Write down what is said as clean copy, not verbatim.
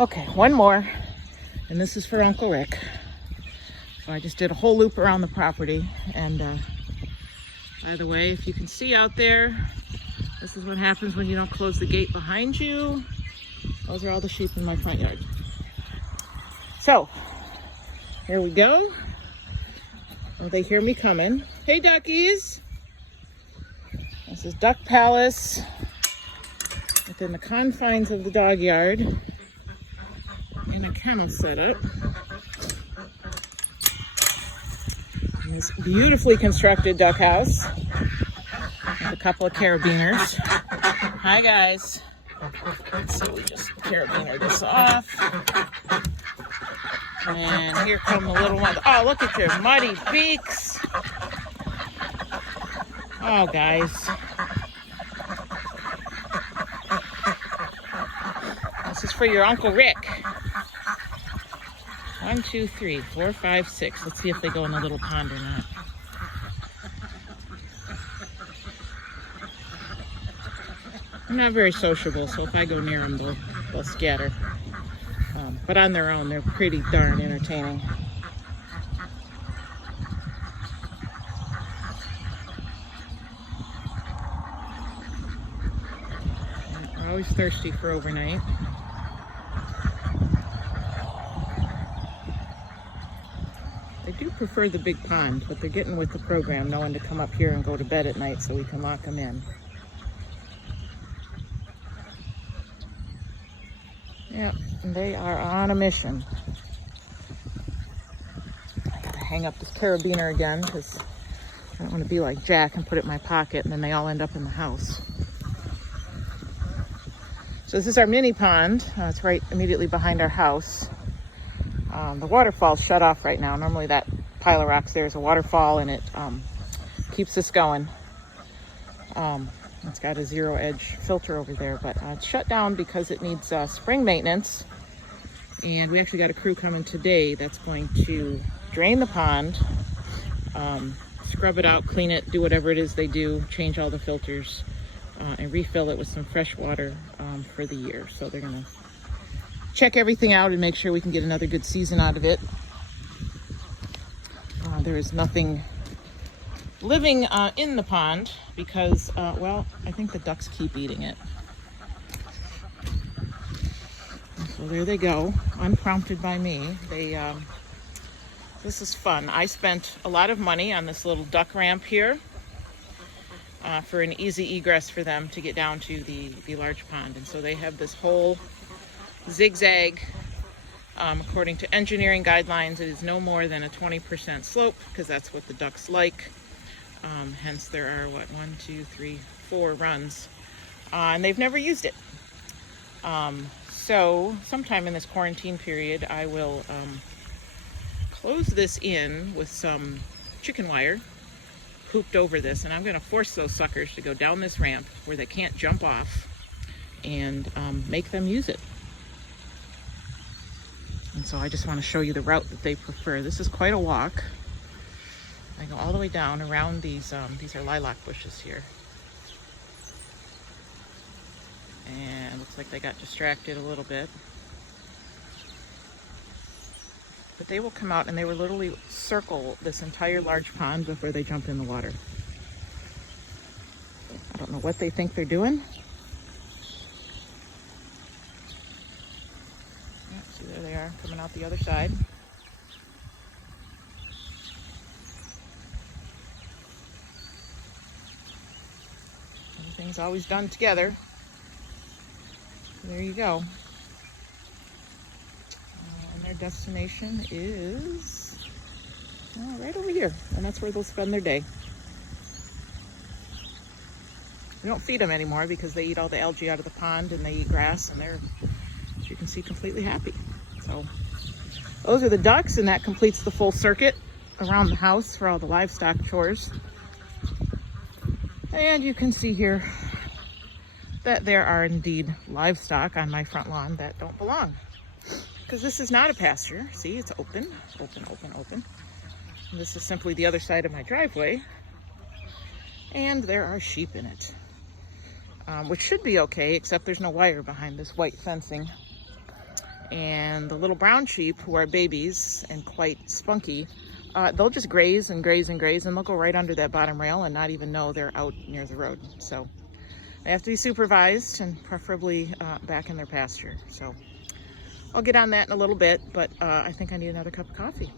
Okay, one more, and this is for Uncle Rick. So I just did a whole loop around the property, and by the way, if you can see out there, this is what happens when you don't close the gate behind you. Those are all the sheep in my front yard. So, here we go. Oh, they hear me coming. Hey, duckies. This is Duck Palace within the confines of the dog yard in a kennel setup. In this beautifully constructed duck house with a couple of carabiners. Hi, guys. So we just carabiner this off. And here come the little ones. Oh, look at your muddy beaks. Oh, guys. This is for your Uncle Rick. 1, 2, 3, 4, 5, 6. Let's see if they go in the little pond or not. They're not very sociable, so if I go near them, they'll scatter. But on their own, they're pretty darn entertaining. They're always thirsty for overnight. They do prefer the big pond, but they're getting with the program, knowing to come up here and go to bed at night so we can lock them in. Yep, they are on a mission. I gotta hang up this carabiner again because I don't want to be like Jack and put it in my pocket and then they all end up in the house. So this is our mini pond. It's right immediately behind our house. The waterfall's shut off right now. Normally that pile of rocks there is a waterfall and it keeps us going. It's got a zero edge filter over there, but it's shut down because it needs spring maintenance. And we actually got a crew coming today that's going to drain the pond, scrub it out, clean it, do whatever it is they do, change all the filters, and refill it with some fresh water for the year. So they're gonna check everything out and make sure we can get another good season out of it. There is nothing living in the pond because, well, I think the ducks keep eating it. So there they go, unprompted by me. This is fun. I spent a lot of money on this little duck ramp here for an easy egress for them to get down to the large pond. And so they have this whole zigzag. According to engineering guidelines, it is no more than a 20% slope because that's what the ducks like. Hence there are, 4 runs. And they've never used it. So sometime in this quarantine period, I will close this in with some chicken wire hooped over this. And I'm going to force those suckers to go down this ramp where they can't jump off and make them use it. And so I just want to show you the route that they prefer. This is quite a walk. I go all the way down around these are lilac bushes here. And looks like they got distracted a little bit. But they will come out and they will literally circle this entire large pond before they jump in the water. I don't know what they think they're doing. Yeah, see, there they are coming out the other side. Everything's always done together. There you go. And their destination is right over here. And that's where they'll spend their day. We don't feed them anymore because they eat all the algae out of the pond and they eat grass and they're, as you can see, completely happy. So those are the ducks, and that completes the full circuit around the house for all the livestock chores. And you can see here that there are indeed livestock on my front lawn that don't belong. Because this is not a pasture. See, it's open, open, open, open. And this is simply the other side of my driveway. And there are sheep in it. Which should be okay, except there's no wire behind this white fencing. And the little brown sheep, who are babies and quite spunky, they'll just graze and graze and graze, and they'll go right under that bottom rail and not even know they're out near the road. So they have to be supervised and preferably back in their pasture. So I'll get on that in a little bit, but I think I need another cup of coffee.